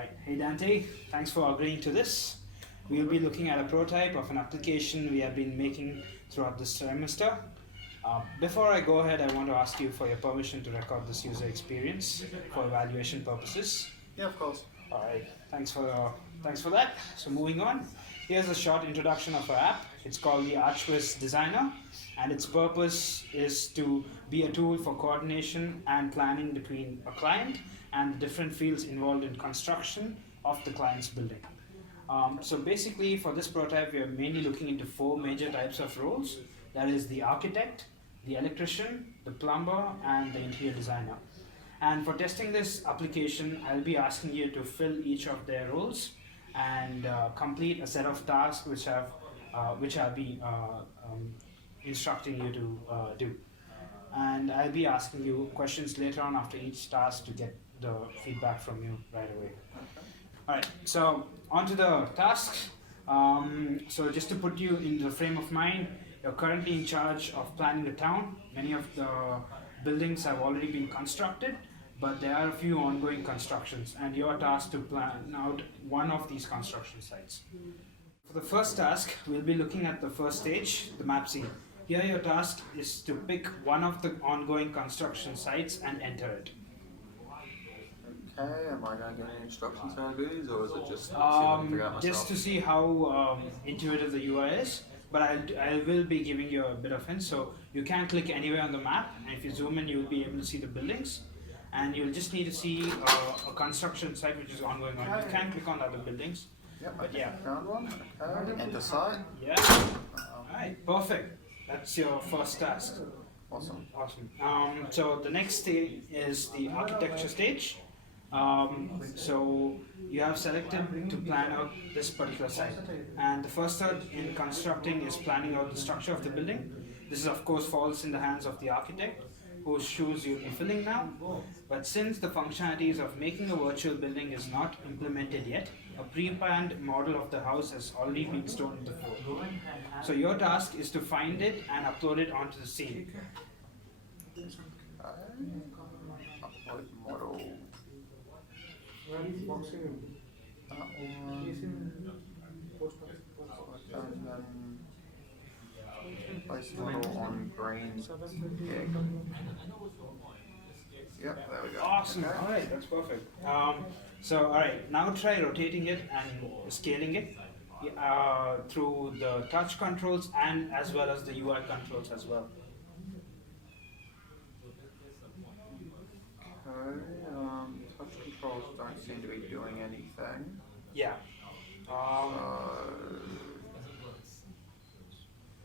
Alright, hey Dante, thanks for agreeing to this. We'll be looking at a prototype of an application we have been making throughout this semester. Before I go ahead, I want to ask you for your permission to record this user experience for evaluation purposes. Yeah, of course. Alright, thanks for that. So moving on, here's a short introduction of our app. It's called the ArchViz Designer, and its purpose is to be a tool for coordination and planning between a client and the different fields involved in construction of the client's building. So basically, for this prototype, we are mainly looking into four major types of roles. That is the architect, the electrician, the plumber, and the interior designer. And for testing this application, I'll be asking you to fill each of their roles and complete a set of tasks which I'll be instructing you to do. And I'll be asking you questions later on after each task to get the feedback from you right away. Alright, so on to the tasks. So just to put you in the frame of mind, you're currently in charge of planning the town. Many of the buildings have already been constructed, but there are a few ongoing constructions, and you're tasked to plan out one of these construction sites. For the first task, we'll be looking at the first stage, the map scene. Here your task is to pick one of the ongoing construction sites and enter it. Okay, am I going to get any instructions out of these, or is it just see if I can figure out myself? Just to see how intuitive the UI is, but I will be giving you a bit of hint. So you can click anywhere on the map, and if you zoom in, you'll be able to see the buildings, and you'll just need to see a construction site which is ongoing on. You can click on the other buildings. Yep, But yeah. found one. Okay, enter site. Yeah. Alright, perfect. That's your first task. Awesome. Awesome. So the next stage is the architecture stage. So you have selected to plan out this particular site, and the first step in constructing is planning out the structure of the building. This of course falls in the hands of the architect, whose shoes you'll be filling now. But since the functionalities of making a virtual building is not implemented yet, a pre-planned model of the house has already been stored in the floor. So your task is to find it and upload it onto the scene. Upload model. That one. And then place model on green egg. Yep, there we go. Awesome. Okay. Alright, that's perfect. So alright, now try rotating it and scaling it through the touch controls and as well as the UI controls as well. Okay, touch controls don't seem to be doing anything. Yeah.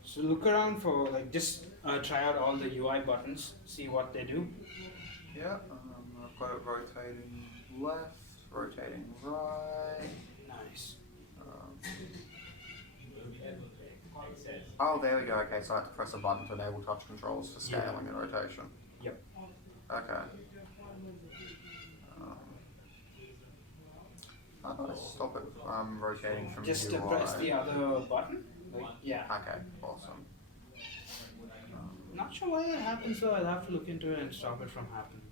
So look around for just try out all the UI buttons, see what they do. Yeah, I've got it rotating left, rotating right. Nice. Oh, there we go. Okay, so I have to press a button to enable touch controls for scaling and rotation. Yep. Okay. How do I stop it rotating from Just UI? press the other button. Yeah. Okay, awesome. Not sure why that happens, so I'll have to look into it and stop it from happening.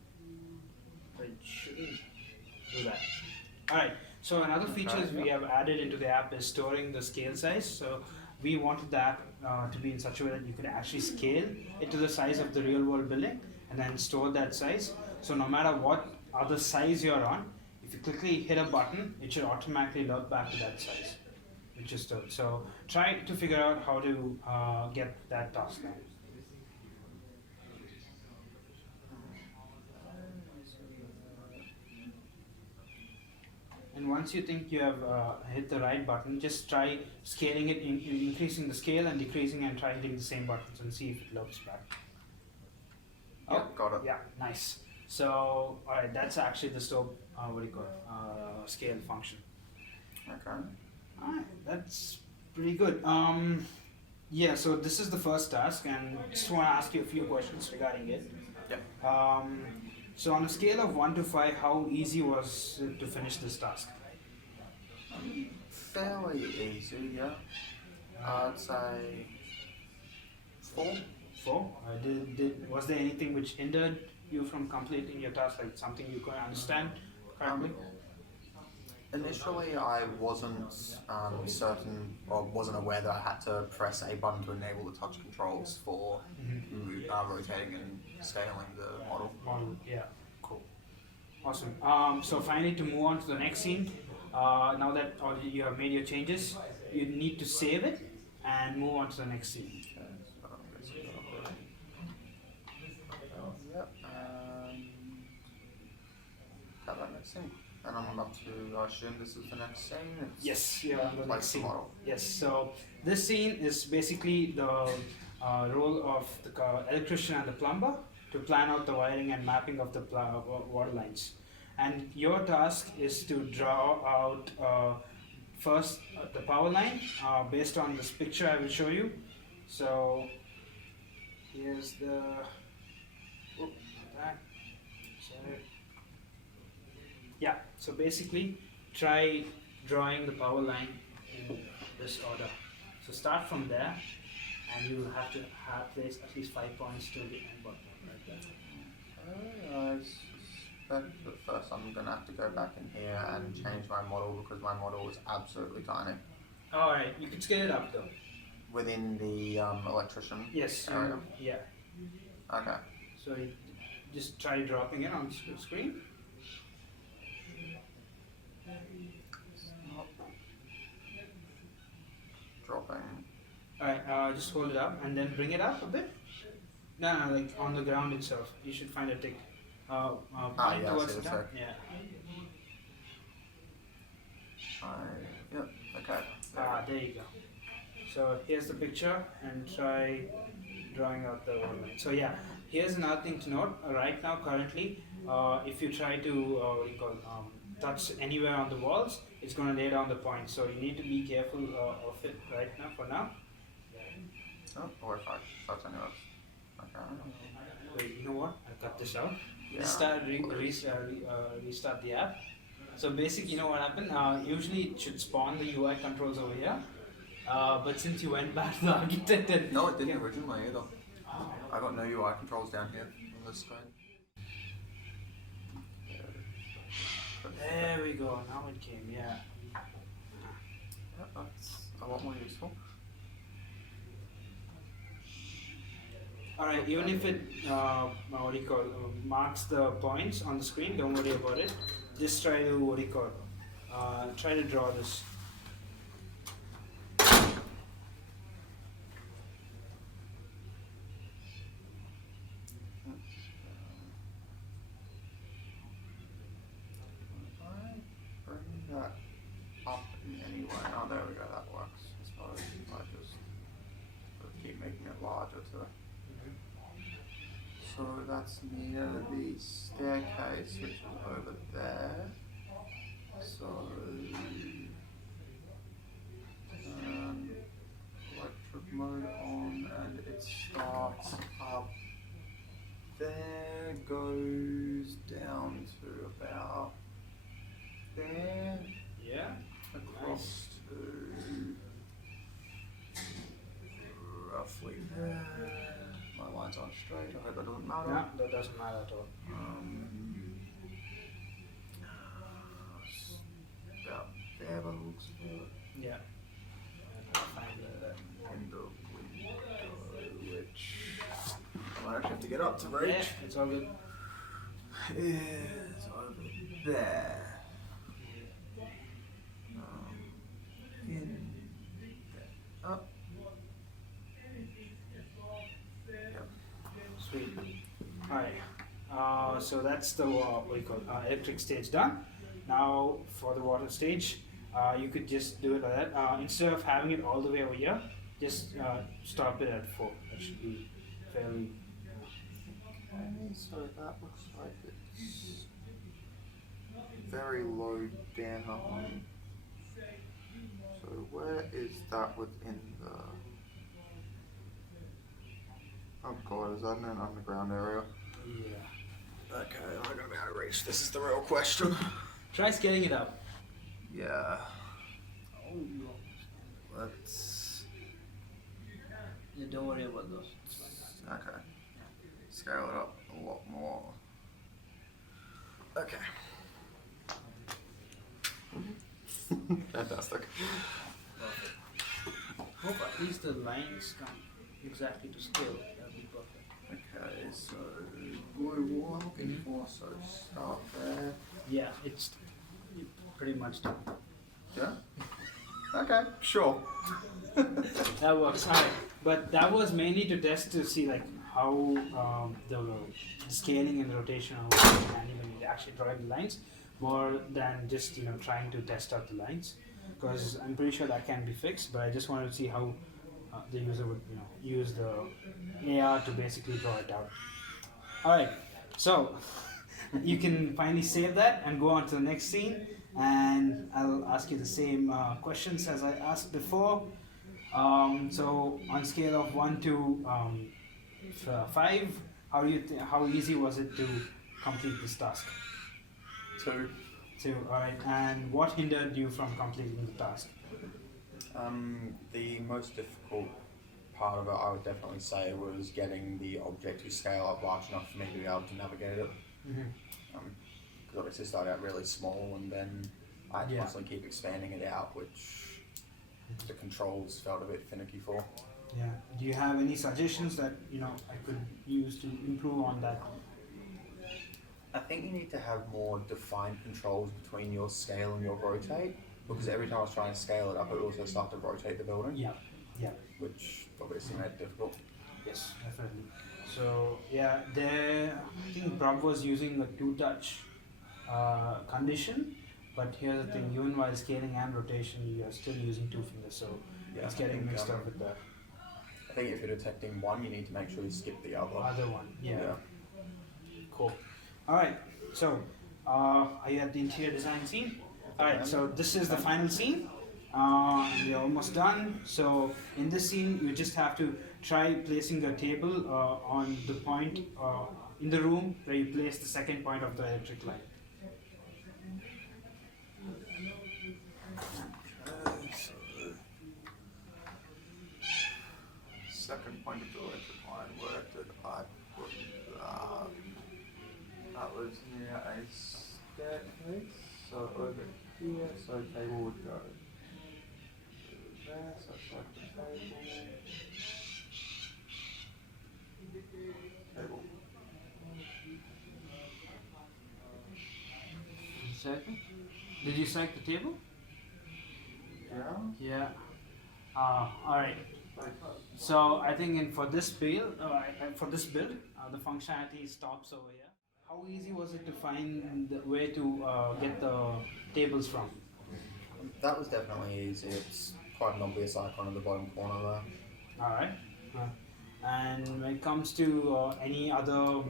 But it shouldn't do that. Alright, so another features we have added into the app is storing the scale size. So we wanted the app to be in such a way that you could actually scale it to the size of the real world building and then store that size. So no matter what other size you're on, if you quickly hit a button, it should automatically load back to that size, which is stored. So try to figure out how to get that task done. And once you think you have hit the right button, just try scaling it, increasing the scale and decreasing, and try hitting the same buttons and see if it loads back. Yeah, got it. Yeah, nice. So, alright, that's actually the scale function. Okay. Alright, that's pretty good. Yeah, so this is the first task, and just want to ask you a few questions regarding it. Yep. So on a scale of 1 to 5, how easy was it to finish this task? Fairly easy, yeah. I'd say 4. 4? Was there anything which hindered you from completing your task, like something you couldn't understand correctly? Initially, I wasn't certain or wasn't aware that I had to press a button to enable the touch controls for rotating and scaling the model. Yeah, cool. Awesome. So finally, to move on to the next scene, now that you have made your changes, you need to save it and move on to the next scene. Okay, so let's go. Yep. Have that next scene. And I'm about to assume this is the next scene. It's Yes, you're on the like next the scene. model. Yes, so this scene is basically the role of the electrician and the plumber to plan out the wiring and mapping of the water lines. And your task is to draw out first the power line based on this picture I will show you. So here's the that. Sorry. Yeah, so basically try drawing the power line in this order. So start from there and you will have to place at least 5 points to the end button right there. I suspect that first I'm going to have to go back in here and change my model because my model is absolutely tiny. Alright, you can scale it up though. Within the electrician Yes, area? yeah. Okay. So you just try dropping it on the screen. Dropping. Alright, just hold it up and then bring it up a bit. No, like on the ground itself. You should find a tick. Point yeah, towards I see the the top. tick. Yeah. Yep, okay. There you go. So here's the picture and try drawing out the outline. So yeah, here's another thing to note. Right now, currently, if you try to touch anywhere on the walls, it's going to lay down the point. So you need to be careful of it right now. For now. Oh, or if I touch any of okay. Wait, you know what? I'll cut this out. Yeah, Restart the app. So basically, you know what happened? Usually it should spawn the UI controls over here. But since you went back to the architect and... No, it didn't originally either. I got no UI controls down here on this screen. There we go, now it came, yeah. Yep, that's a lot more useful. Alright, even if it marks the points on the screen, don't worry about it. Just try to try to draw this. Bring that up in any way. Oh, there we go, that works. I suppose I just keep making it larger to. So that's near the staircase, which is over there. So electric mode on, and it starts up there, goes down to about there, Yeah? across to roughly there. My lines aren't straight, I hope that doesn't matter. No, that doesn't matter at all. About there by the looks of it. Yeah. And I'll find that. In the window, which I might actually have to get up to reach. Yeah, it's all good. Is over there. In up. Yep. Sweet. Alright. So that's the electric stage done. Now for the water stage, you could just do it like that. Instead of having it all the way over here, just stop it at 4. That should be fairly. Okay, so that looks like it's very low down. So where is that within the? Oh god, is that in an underground area? Yeah. Okay, I'm not gonna be able to reach. This is the real question. Try scaling it up. Yeah. Let's. Yeah, don't worry about those. Okay. Scale it up a lot more. Okay. Fantastic. Hope at least the lines come exactly to scale. That'll be perfect. Okay, so glue wall I'm looking for, so start there. Yeah, it's pretty much done. Yeah? Okay, sure. That works. Alright, but that was mainly to test to see like how the scaling and rotation are working and when you actually drawing the lines, more than just trying to test out the lines, because I'm pretty sure that can be fixed. But I just wanted to see how the user would use the AR to basically draw it out. Alright, so you can finally save that and go on to the next scene, and I'll ask you the same questions as I asked before. So on scale of 1 to 5, how easy was it to complete this task? 2. 2, alright. And what hindered you from completing the task? The most difficult part of it, I would definitely say, was getting the object to scale up large enough for me to be able to navigate it. Because obviously it started out really small, and then I had to constantly keep expanding it out, which the controls felt a bit finicky for. Yeah. Do you have any suggestions that I could use to improve on that? I think you need to have more defined controls between your scale and your rotate, because every time I was trying to scale it up, it would also start to rotate the building. Yeah. Yeah. Which obviously made it difficult. Yes, definitely. So yeah, I think Rob was using a 2-touch condition, but here's the thing: even while scaling and rotation, you are still using 2 fingers, so it's getting mixed up with that. I think if you're detecting one, you need to make sure you skip the other. Other one, yeah. Cool. All right. So, are you at the interior design scene? All right. So this is the final scene. We're almost done. So in this scene, you just have to try placing the table on the point in the room where you place the second point of the electric line. Second point of the electric line, where did I put that? That was near a staircase, so over here, so table would go there, so it's like the table. Second. Did you select the table? Yeah. Yeah. All right. So I think for this build, the functionality stops over here. How easy was it to find where to get the tables from? That was definitely easy. It's quite an obvious icon in the bottom corner there. All right. And when it comes to any other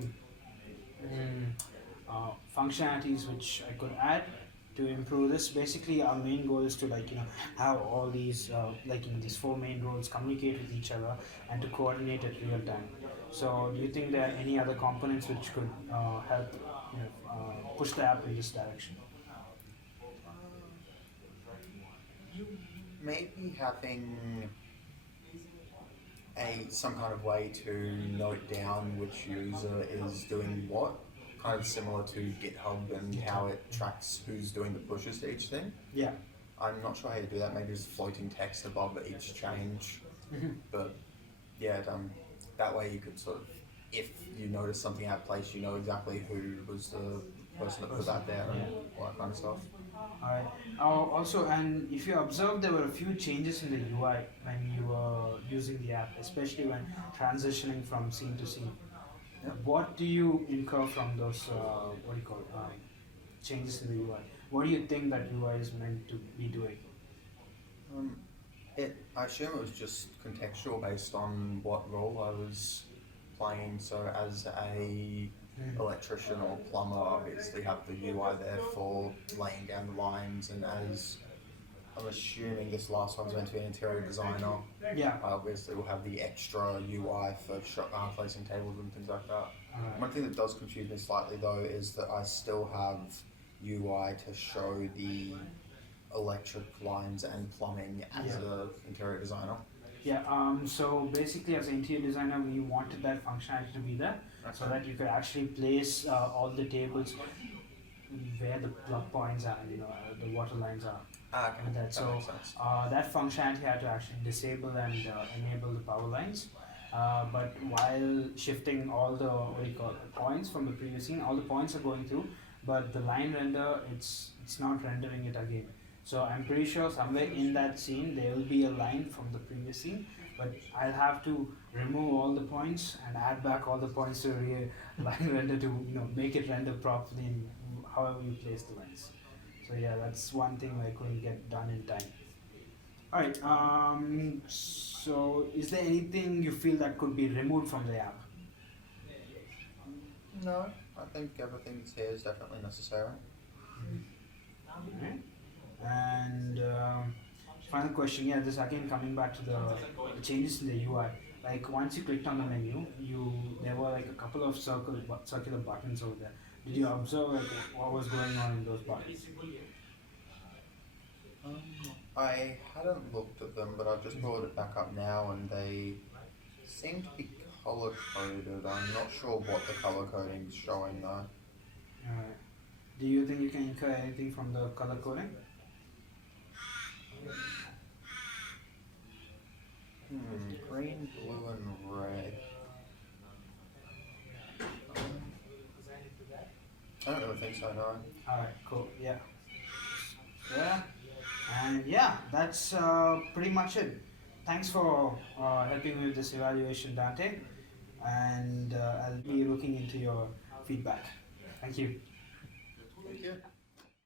functionalities which I could add to improve this, basically our main goal is to have all these these 4 main roles communicate with each other and to coordinate at real time. So do you think there are any other components which could help push the app in this direction? Maybe having some kind of way to note down which user is doing what, kind of similar to GitHub and how it tracks who's doing the pushes to each thing. Yeah. I'm not sure how you do that. Maybe just floating text above each change. But yeah, that way you could sort of, if you notice something out of place, you know exactly who was the person that put that there and all that kind of stuff. Alright. Also, and if you observe, there were a few changes in the UI when you were using the app, especially when transitioning from scene to scene. Yeah. What do you incur from those changes in the UI? What do you think that UI is meant to be doing? I assume it was just contextual based on what role I was playing. So as a electrician or plumber, obviously have the UI there for laying down the lines, and as I'm assuming this last one's meant to be an interior designer, Yeah. I obviously will have the extra UI for placing tables and things like that. Alright. One thing that does confuse me slightly though is that I still have UI to show the electric lines and plumbing as an interior designer. Yeah, so basically as an interior designer, we wanted that functionality to be there so that you could actually place all the tables where the plug points are and the water lines are. Okay, with that. that So makes sense. that functionality had to actually disable and enable the power lines. But while shifting all the what do you call it, points from the previous scene, all the points are going through, but the line render it's not rendering it again. So I'm pretty sure somewhere in that scene there will be a line from the previous scene, but I'll have to remove all the points and add back all the points to line render to make it render properly in however you place the lines. So yeah, that's one thing I couldn't get done in time. All right. So is there anything you feel that could be removed from the app? No, I think everything's here is definitely necessary. Alright. And final question. Yeah, this again coming back to the changes in the UI. Like once you clicked on the menu, there were like a couple of circular buttons over there. Did you observe like what was going on in those buttons? I hadn't looked at them, but I've just brought it back up now, and they seem to be color coded. I'm not sure what the color coding's showing though. Alright. Do you think you can incur anything from the color coding? Green, blue, and red. I don't really think so, no. Alright, cool. Yeah. Yeah. And yeah, that's pretty much it. Thanks for helping me with this evaluation, Dante. And I'll be looking into your feedback. Thank you. Thank you.